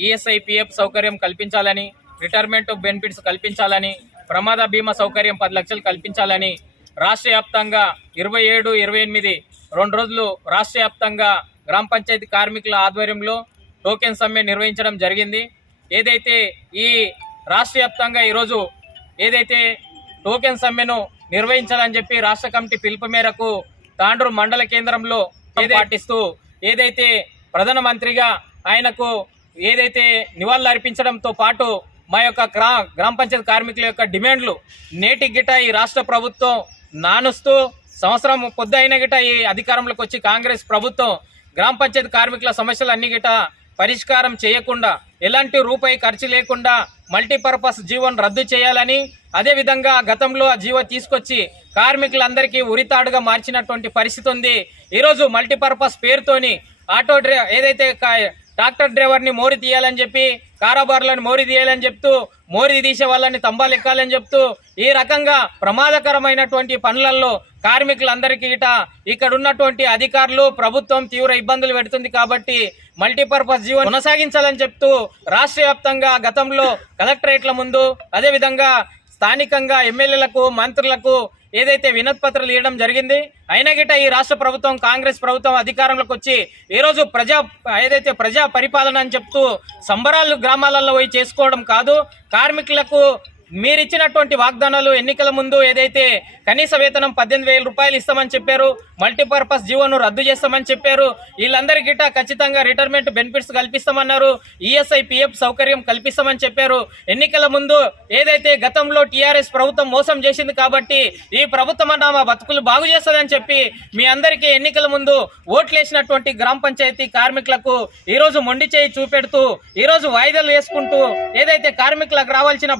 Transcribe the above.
ESI PF సౌకర్యం కల్పించాలని retirement benefits కల్పించాలని ప్రమాద బీమా సౌకర్యం పది లక్షలు కల్పించాలని రాష్ట్ర వ్యాప్తంగా ఇరవై ఏడు ఇరవై ఎనిమిది రెండు రోజులు రాష్ట్ర వ్యాప్తంగా గ్రామ పంచాయతీ కార్మికుల ఆధ్వర్యంలో టోకెన్ సమ్మె నిర్వహించడం జరిగింది. ఏదైతే ఈ రాష్ట్ర వ్యాప్తంగా ఈరోజు ఏదైతే టోకెన్ సమ్మెను నిర్వహించాలని చెప్పి రాష్ట్ర కమిటీ పిలుపు మేరకు తాండ్రు మండల కేంద్రంలో పాటిస్తూ ఏదైతే ప్రధానమంత్రిగా ఆయనకు ఏదైతే నివాళులు అర్పించడంతో పాటు మా యొక్క గ్రా గ్రామ పంచాయతీ కార్మికుల యొక్క డిమాండ్లు నేటి గిట ఈ రాష్ట్ర ప్రభుత్వం నానుస్తూ సంవత్సరం పొద్దు అయిన గిట ఈ అధికారంలోకి వచ్చి కాంగ్రెస్ ప్రభుత్వం గ్రామ పంచాయతీ కార్మికుల సమస్యలు అన్ని గిట పరిష్కారం చేయకుండా ఎలాంటి రూపాయి ఖర్చు లేకుండా మల్టీపర్పస్ జీవోను రద్దు చేయాలని అదేవిధంగా గతంలో ఆ జీవో తీసుకొచ్చి కార్మికులందరికీ ఉరితాడుగా మార్చినటువంటి పరిస్థితి ఉంది. ఈరోజు మల్టీపర్పస్ పేరుతోని ఆటో డ్రై ఏదైతే కా- ట్రాక్టర్ డ్రైవర్ని మోరి తీయాలని చెప్పి కారాబార్లను మోరి తీయాలని చెప్తూ మోరి తీసే వాళ్ళని తంబాలు ఎక్కాలని చెప్తూ ఈ రకంగా ప్రమాదకరమైనటువంటి పనులలో కార్మికులందరికీ ఇట ఇక్కడ ఉన్నటువంటి అధికారులు ప్రభుత్వం తీవ్ర ఇబ్బందులు పెడుతుంది కాబట్టి మల్టీపర్పస్ జీవో కొనసాగించాలని చెప్తూ రాష్ట్ర వ్యాప్తంగా గతంలో కలెక్టరేట్ల ముందు అదేవిధంగా స్థానికంగా ఎమ్మెల్యేలకు మంత్రులకు ఏదైతే వినతి పత్రాలు ఇవ్వడం జరిగింది అయినా గిట ఈ రాష్ట్ర ప్రభుత్వం కాంగ్రెస్ ప్రభుత్వం అధికారంలోకి వచ్చి ఈరోజు ప్రజా ఏదైతే ప్రజా పరిపాలన అని చెప్తూ సంబరాలు గ్రామాలలో పోయి చేసుకోవడం కాదు కార్మికులకు మీరిచ్చినటువంటి వాగ్దానాలు ఎన్నికల ముందు ఏదైతే కనీస వేతనం పద్దెనిమిది వేల రూపాయలు ఇస్తామని చెప్పారు మల్టీపర్పస్ జీవోను రద్దు చేస్తామని చెప్పారు వీళ్ళందరి గిట ఖచ్చితంగా రిటైర్మెంట్ బెనిఫిట్స్ కల్పిస్తామన్నారు ఈఎస్ఐ పిఎఫ్ సౌకర్యం కల్పిస్తామని చెప్పారు. ఎన్నికల ముందు ఏదైతే గతంలో టీఆర్ఎస్ ప్రభుత్వం మోసం చేసింది కాబట్టి ఈ ప్రభుత్వం అన్న మా బతుకులు బాగు చేస్తుందని చెప్పి మీ అందరికీ ఎన్నికల ముందు ఓట్లేసినటువంటి గ్రామ పంచాయతీ కార్మికులకు ఈరోజు మొండి చేయి చూపెడుతూ ఈరోజు వాయిదాలు వేసుకుంటూ ఏదైతే కార్మికులకు రావాల్సిన